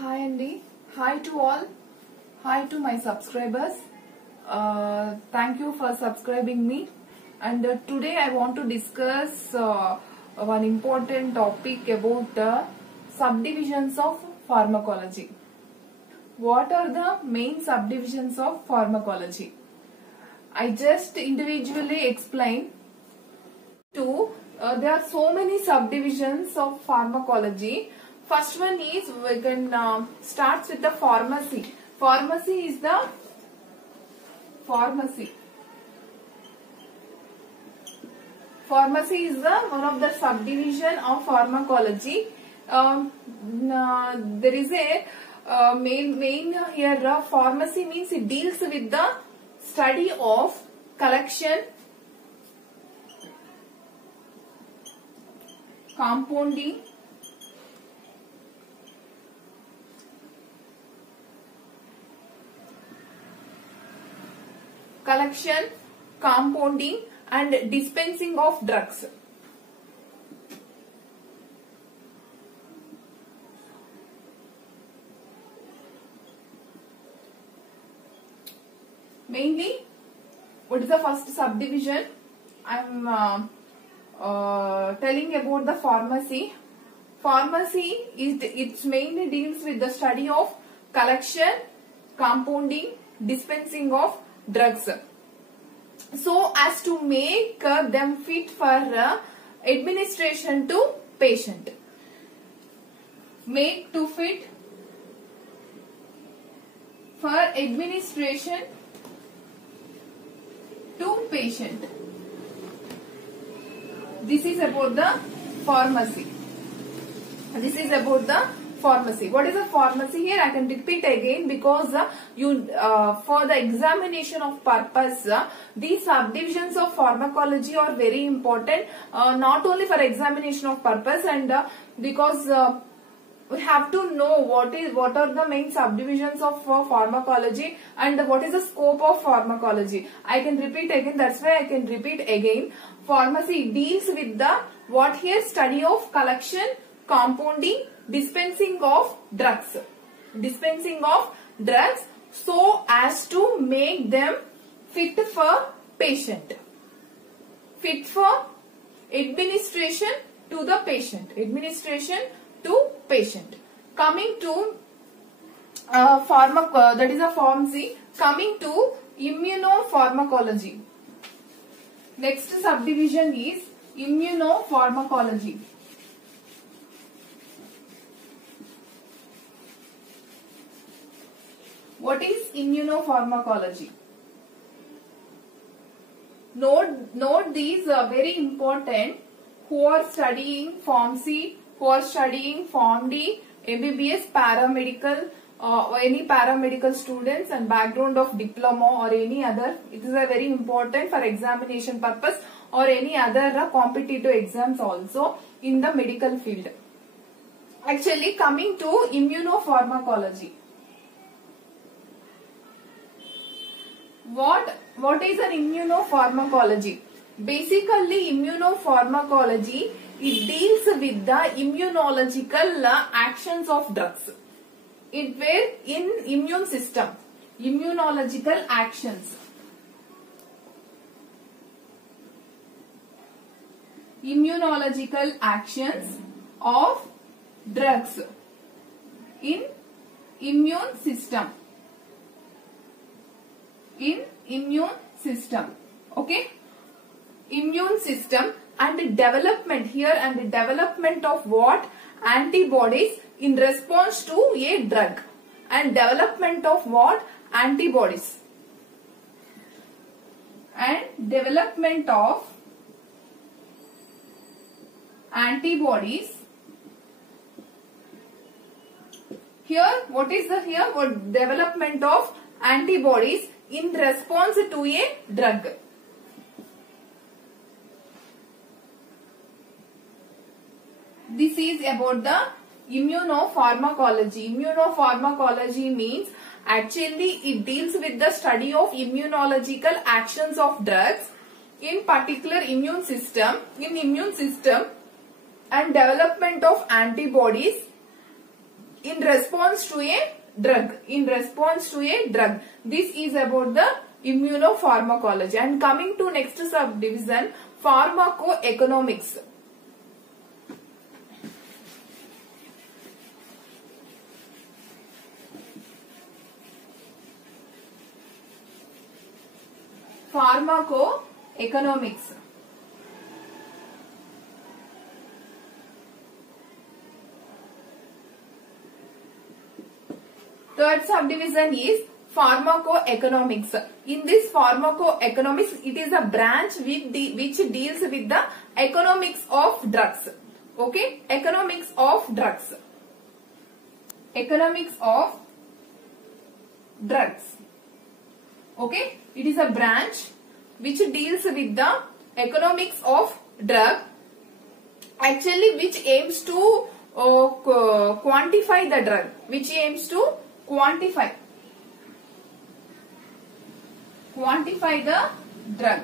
Hi Andy, hi to all, hi to my subscribers. Thank you for subscribing me. And today I want to discuss one important topic about the subdivisions of pharmacology. What are the main subdivisions of pharmacology? I just individually explain to there are so many subdivisions of pharmacology. First one is we can start with the pharmacy. Pharmacy is the one of the subdivision of pharmacology. There is a main here. Pharmacy means it deals with the study of collection, compounding, and dispensing of drugs. Mainly, what is the first subdivision? I am telling about the pharmacy. Pharmacy it mainly deals with the study of collection, compounding, dispensing of drugs, so as to make them fit for administration to patient. Make to fit for administration to patient. This is about the pharmacy. This is about the pharmacy. What is a pharmacy? Here I can repeat again because for the examination of purpose, these subdivisions of pharmacology are very important. Not only for examination of purpose, and because we have to know what are the main subdivisions of pharmacology and what is the scope of pharmacology. I can repeat again. That's why I can repeat again. Pharmacy deals with the what here study of collection, compounding, dispensing of drugs. Dispensing of drugs so as to make them fit for patient. Fit for administration to the patient. Administration to patient. Coming to that is a pharmacy. Coming to immunopharmacology. Next subdivision is immunopharmacology. What is immunopharmacology? Note these are very important who are studying pharmacy, who are studying PharmD, MBBS, paramedical, any paramedical students and background of diploma or any other. It is a very important for examination purpose or any other competitive exams also in the medical field. Actually, coming to immunopharmacology. What is an immunopharmacology? Basically, immunopharmacology, it deals with the immunological actions of drugs. It were in immune system. Immunological actions. Immunological actions of drugs in immune system. In immune system. Okay. Immune system and development here, and the development of what? Antibodies in response to a drug. And development of what? Antibodies. And development of antibodies. Here, what is the here? What development of antibodies in response to a drug. This is about the immunopharmacology. Immunopharmacology means actually it deals with the study of immunological actions of drugs in particular immune system, and development of antibodies in response to a drug. In response to a drug. This is about the immunopharmacology. And coming to next subdivision, pharmacoeconomics. Pharmacoeconomics. Third subdivision is pharmacoeconomics. In this pharmacoeconomics, it is a branch which deals with the economics of drugs. Okay, economics of drugs. Economics of drugs. Okay, it is a branch which deals with the economics of drug, actually which aims to quantify the drug, which aims to quantify the drug,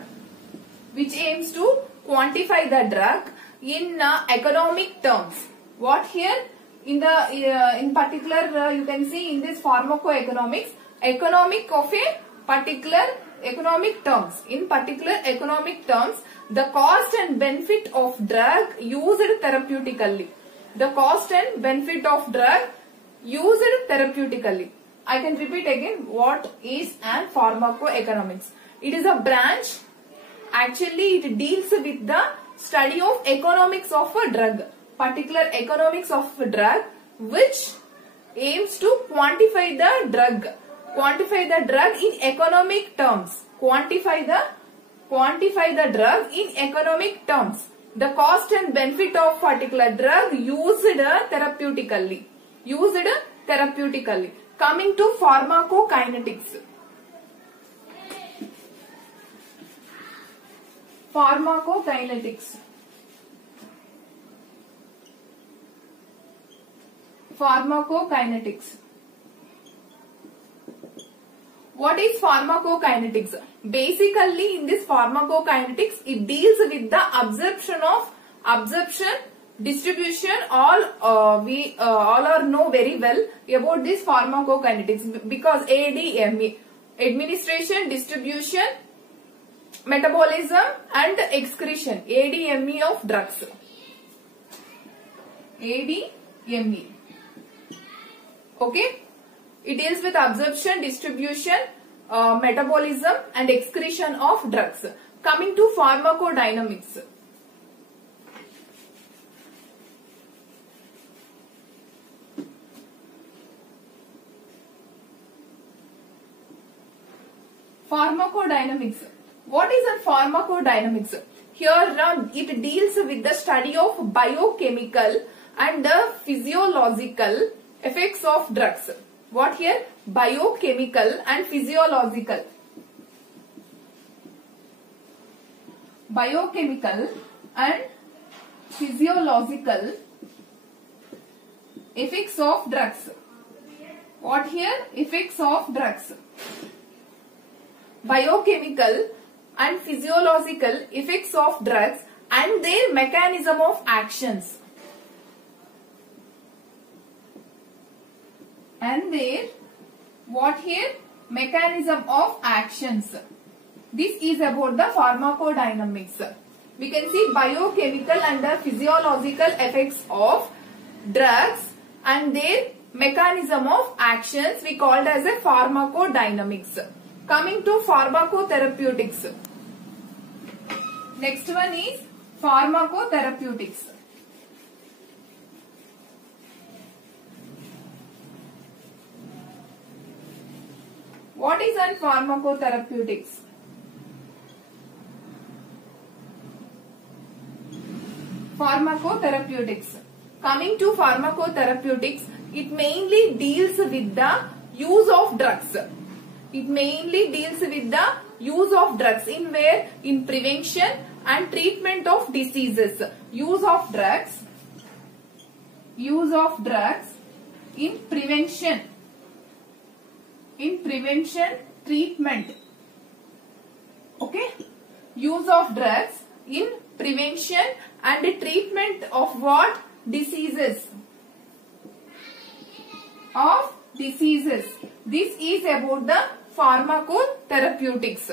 which aims to quantify the drug in economic terms. What here in the in particular you can see in this pharmacoeconomics, economic of a particular economic terms. In particular economic terms, the cost and benefit of drug used therapeutically. The cost and benefit of drug used therapeutically. I can repeat again, what is an pharmacoeconomics? It is a branch, actually it deals with the study of economics of a drug, particular economics of a drug, which aims to quantify the drug. Quantify the drug in economic terms. Quantify the drug in economic terms. The cost and benefit of particular drug used therapeutically. Coming to pharmacokinetics. Pharmacokinetics. Pharmacokinetics. What is pharmacokinetics? Basically, in this pharmacokinetics, it deals with the absorption, distribution. All we all are know very well about this pharmacokinetics, because ADME, administration, distribution, metabolism, and excretion. ADME of drugs. ADME. Okay. It deals with absorption, distribution, metabolism and excretion of drugs. Coming to pharmacodynamics. Pharmacodynamics. What is a pharmacodynamics? Here it deals with the study of biochemical and the physiological effects of drugs. What here? Biochemical and physiological. Biochemical and physiological effects of drugs. What here? Effects of drugs. Biochemical and physiological effects of drugs and their mechanism of actions. And their, what here? Mechanism of actions. This is about the pharmacodynamics. We can see biochemical and the physiological effects of drugs and their mechanism of actions we called as a pharmacodynamics. Coming to pharmacotherapeutics. Next one is pharmacotherapeutics. What is an pharmacotherapeutics? Pharmacotherapeutics. Coming to pharmacotherapeutics, it mainly deals with the use of drugs. It mainly deals with the use of drugs in where? In prevention and treatment of diseases. Use of drugs in prevention. In prevention, treatment. Okay? Use of drugs in prevention and treatment of what? Diseases. of diseases. This is about the pharmacotherapeutics.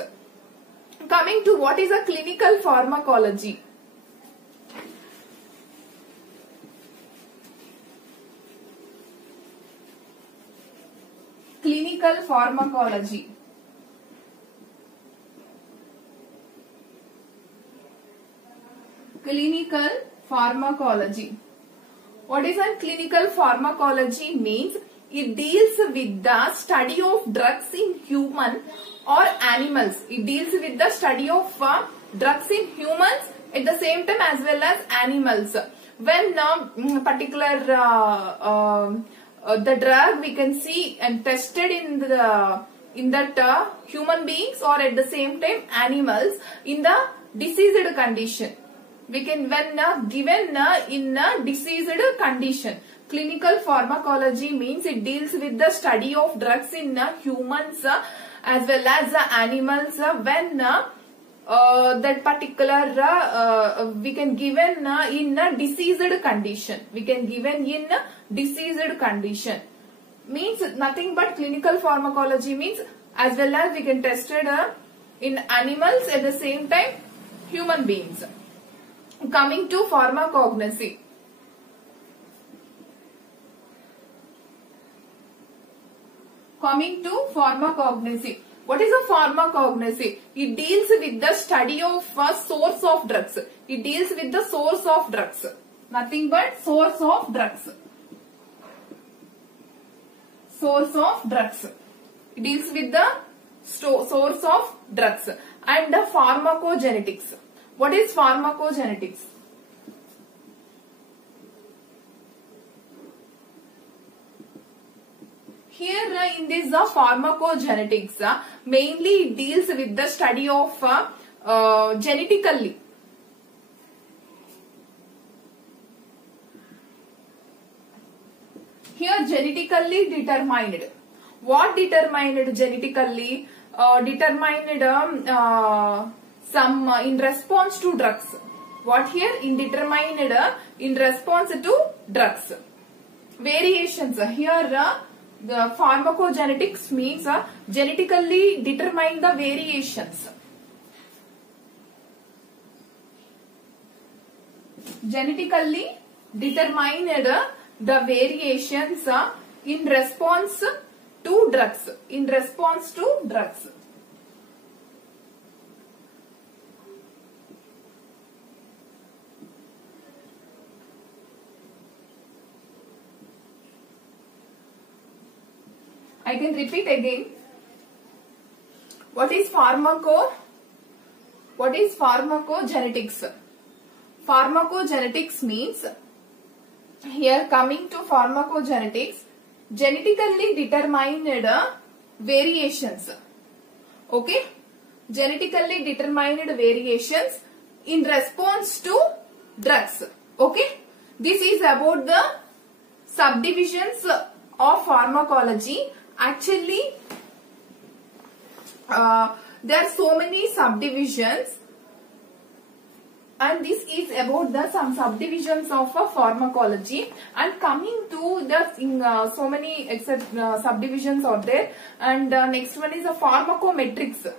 Coming to what is a clinical pharmacology. Clinical pharmacology. Clinical pharmacology. What is a clinical pharmacology means? It deals with the study of drugs in human or animals. It deals with the study of drugs in humans at the same time as well as animals. When particular the drug we can see and tested in that human beings or at the same time animals in the diseased condition. We can when given in a diseased condition. Clinical pharmacology means it deals with the study of drugs in humans as well as animals when that particular we can given in a diseased condition. We can given in a diseased condition. Means nothing but clinical pharmacology means as well as we can tested in animals at the same time human beings. Coming to pharmacognosy. Coming to pharmacognosy. What is a pharmacognosy? It deals with the study of source of drugs. It deals with the source of drugs. Nothing but source of drugs. Source of drugs. It deals with the source of drugs. And the pharmacogenetics. What is pharmacogenetics? Here in this pharmacogenetics, mainly it deals with the study of genetically. Here genetically determined. What determined genetically? Determined some in response to drugs. What here? Determined in response to drugs. Variations. Here the pharmacogenetics means genetically determine the variations. Genetically determined the variations in response to drugs. In response to drugs. I can repeat again. What is pharmacogenetics? Pharmacogenetics means, here coming to pharmacogenetics, genetically determined variations. Okay? Genetically determined variations in response to drugs. Okay? This is about the subdivisions of pharmacology. Actually, there are so many subdivisions, and this is about some subdivisions of pharmacology. And coming to the so many subdivisions are there. And next one is a pharmacometrics.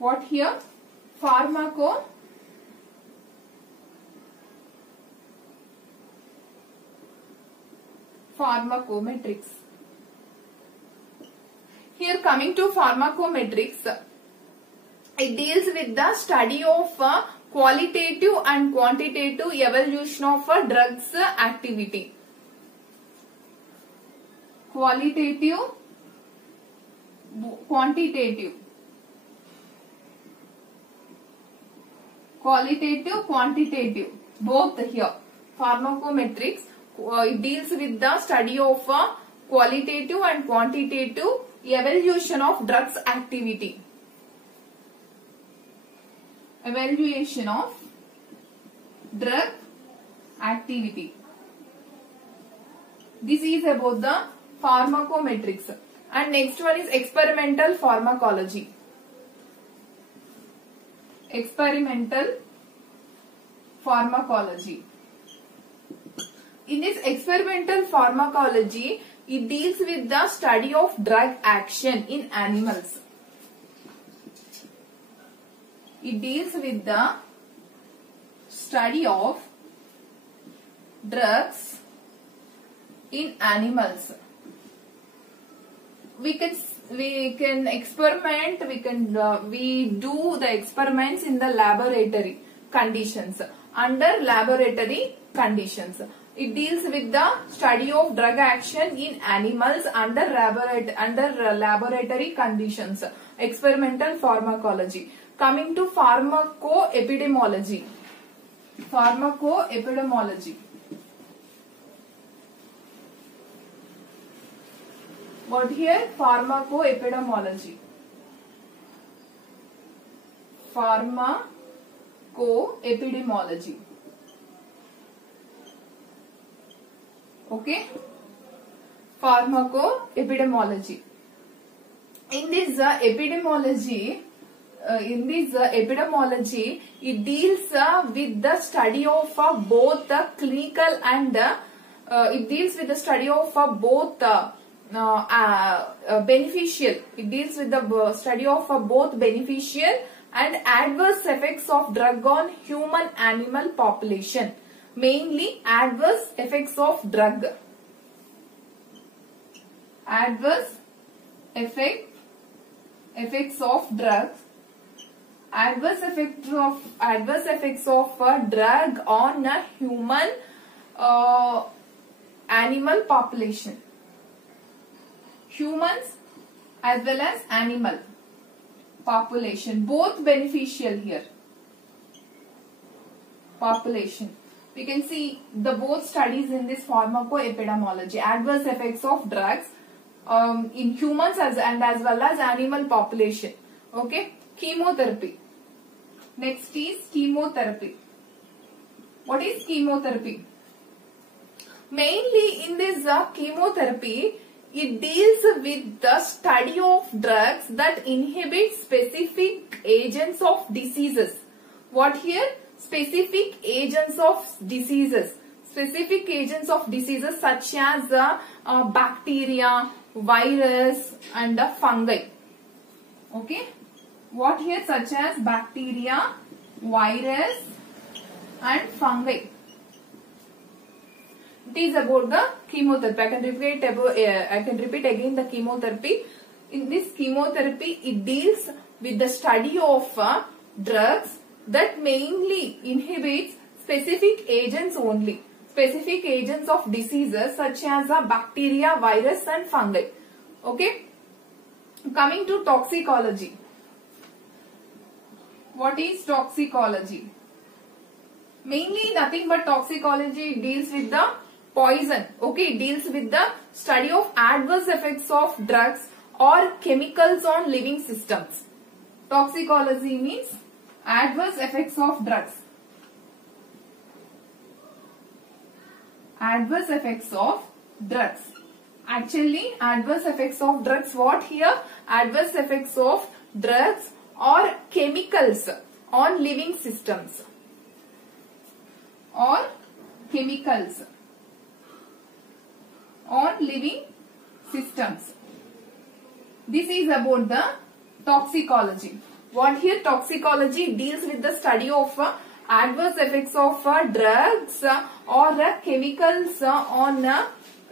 What here? Pharmacometrics. Here coming to pharmacometrics, it deals with the study of qualitative and quantitative evaluation of drugs activity. Qualitative, quantitative. Qualitative, quantitative, both here. Pharmacometrics, it deals with the study of qualitative and quantitative evaluation of drugs activity. Evaluation of drug activity. This is about the pharmacometrics. And next one is experimental pharmacology. Experimental pharmacology. In this experimental pharmacology, it deals with the study of drug action in animals. It deals with the study of drugs in animals. We can experiment. We do the experiments in the laboratory conditions, under laboratory conditions. It deals with the study of drug action in animals under laboratory conditions. Experimental pharmacology. Coming to pharmacoepidemiology. Pharmacoepidemiology. What here? Pharmacoepidemiology. Pharmacoepidemiology. Okay? Pharmacoepidemiology. In this epidemiology, it deals with the study of both the clinical and it deals with the study of both beneficial. It deals with the study of both beneficial and adverse effects of drug on human-animal population. Mainly adverse effects of drug. Adverse effects of drugs. Adverse effects of drug on a human animal population. Humans as well as animal population, both beneficial here. Population. We can see the both studies in this pharmacoepidemiology. Adverse effects of drugs in humans as well as animal population. Okay. Chemotherapy. Next is chemotherapy. What is chemotherapy? Mainly in this chemotherapy, it deals with the study of drugs that inhibit specific agents of diseases. What here? Specific agents of diseases. Specific agents of diseases such as bacteria, virus and fungi. Okay. What here? Such as bacteria, virus and fungi. It is about the chemotherapy. I can repeat again the chemotherapy. In this chemotherapy, it deals with the study of drugs that mainly inhibits specific agents only. Specific agents of diseases such as bacteria, virus and fungi. Okay. Coming to toxicology. What is toxicology? Mainly nothing but toxicology deals with the poison. Okay, it deals with the study of adverse effects of drugs or chemicals on living systems. Toxicology means adverse effects of drugs. Adverse effects of drugs. Actually, adverse effects of drugs, what here? Adverse effects of drugs or chemicals on living systems. Or chemicals on living systems. This is about the toxicology. What here? Toxicology deals with the study of adverse effects of drugs or chemicals on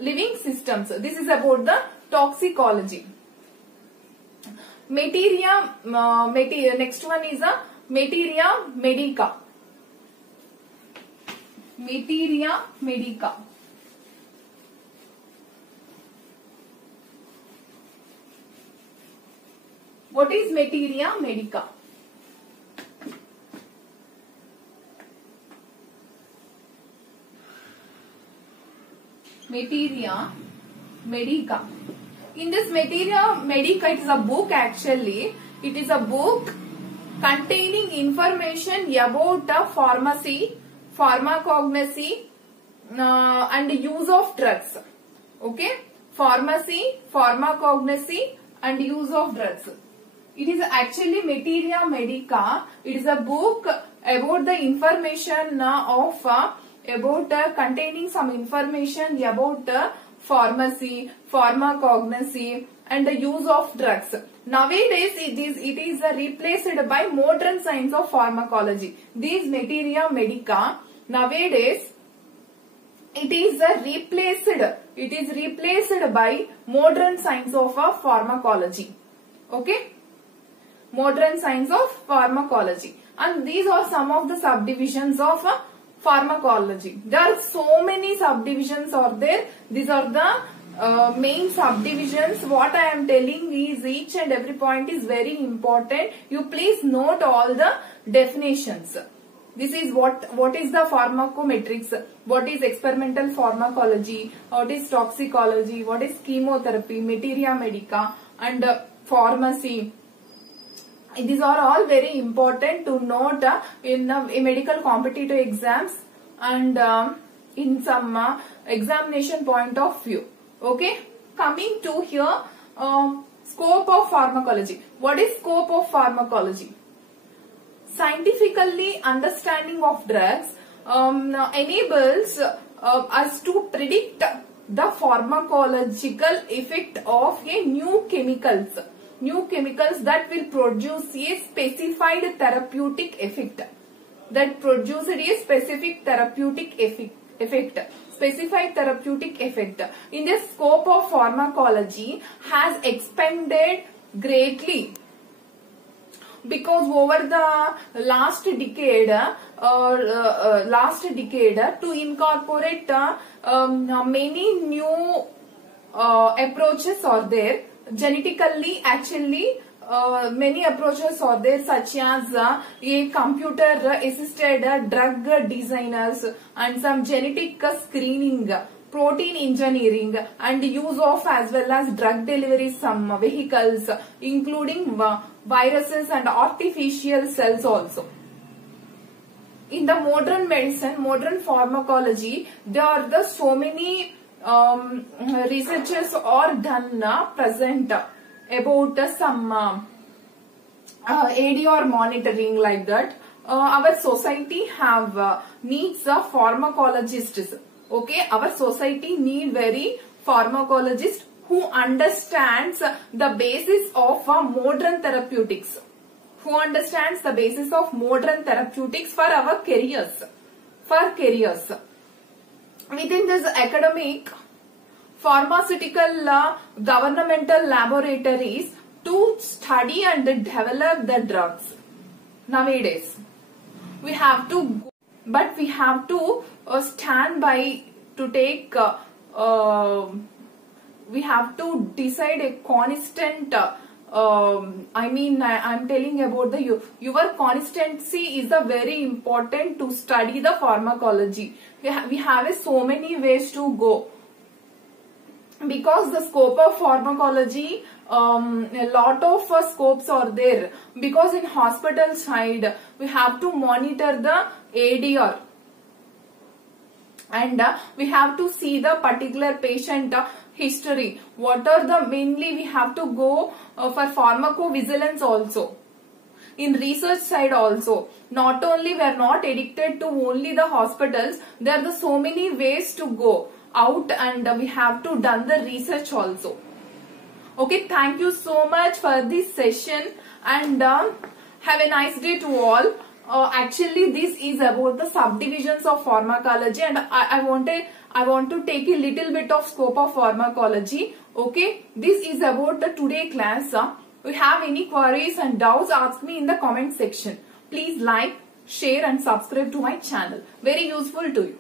living systems. This is about the toxicology. Next one is materia medica. Materia medica. What is materia medica? Materia medica. In this materia medica, it is a book actually. It is a book containing information about pharmacy, pharmacognosy and use of drugs. Okay. pharmacy, pharmacognosy and use of drugs. It is actually Materia Medica. It is a book about the information containing some information about pharmacy, pharmacognosy and the use of drugs. Nowadays it is replaced by modern science of pharmacology. These Materia Medica nowadays it is replaced by modern science of pharmacology. Okay, modern science of pharmacology, and these are some of the subdivisions of pharmacology. There are so many subdivisions are there. These are the main subdivisions. What I am telling is each and every point is very important. You please note all the definitions. This is what is the pharmacometrics, what is experimental pharmacology, what is toxicology, what is chemotherapy, Materia Medica and pharmacy. These are all very important to note in medical competitive exams and in some examination point of view. Okay, coming to here, scope of pharmacology. What is scope of pharmacology? Scientifically understanding of drugs enables us to predict the pharmacological effect of a new chemicals that will produce a specified therapeutic effect. Specified therapeutic effect in the scope of pharmacology has expanded greatly, because over the last decade to incorporate many new approaches are there. Genetically, actually, many approaches are there, such as a computer assisted drug designers and some genetic screening, protein engineering and use of as well as drug delivery some vehicles, including viruses and artificial cells also. In the modern medicine, modern pharmacology, there are so many researches are done present about some ADR monitoring like that. Our society have needs pharmacologists. Okay, our society need very pharmacologist who understands the basis of modern therapeutics. Who understands the basis of modern therapeutics for our careers. Within this academic, pharmaceutical governmental laboratories to study and develop the drugs. Nowadays, we have to stand by to take. We have to decide a constant. I'm telling about your constancy is very important to study the pharmacology. We have so many ways to go. Because the scope of pharmacology, a lot of scopes are there. Because in hospital side, we have to monitor the ADR. And we have to see the particular patient history. What are the mainly we have to go for pharmacovigilance also. In research side also, not only we are not addicted to only the hospitals, there are so many ways to go out and we have to done the research also. Okay, thank you so much for this session and have a nice day to all. Actually, this is about the subdivisions of pharmacology and I want to take a little bit of scope of pharmacology. Okay, this is about the today class. If you have any queries and doubts, ask me in the comment section. Please like, share and subscribe to my channel. Very useful to you.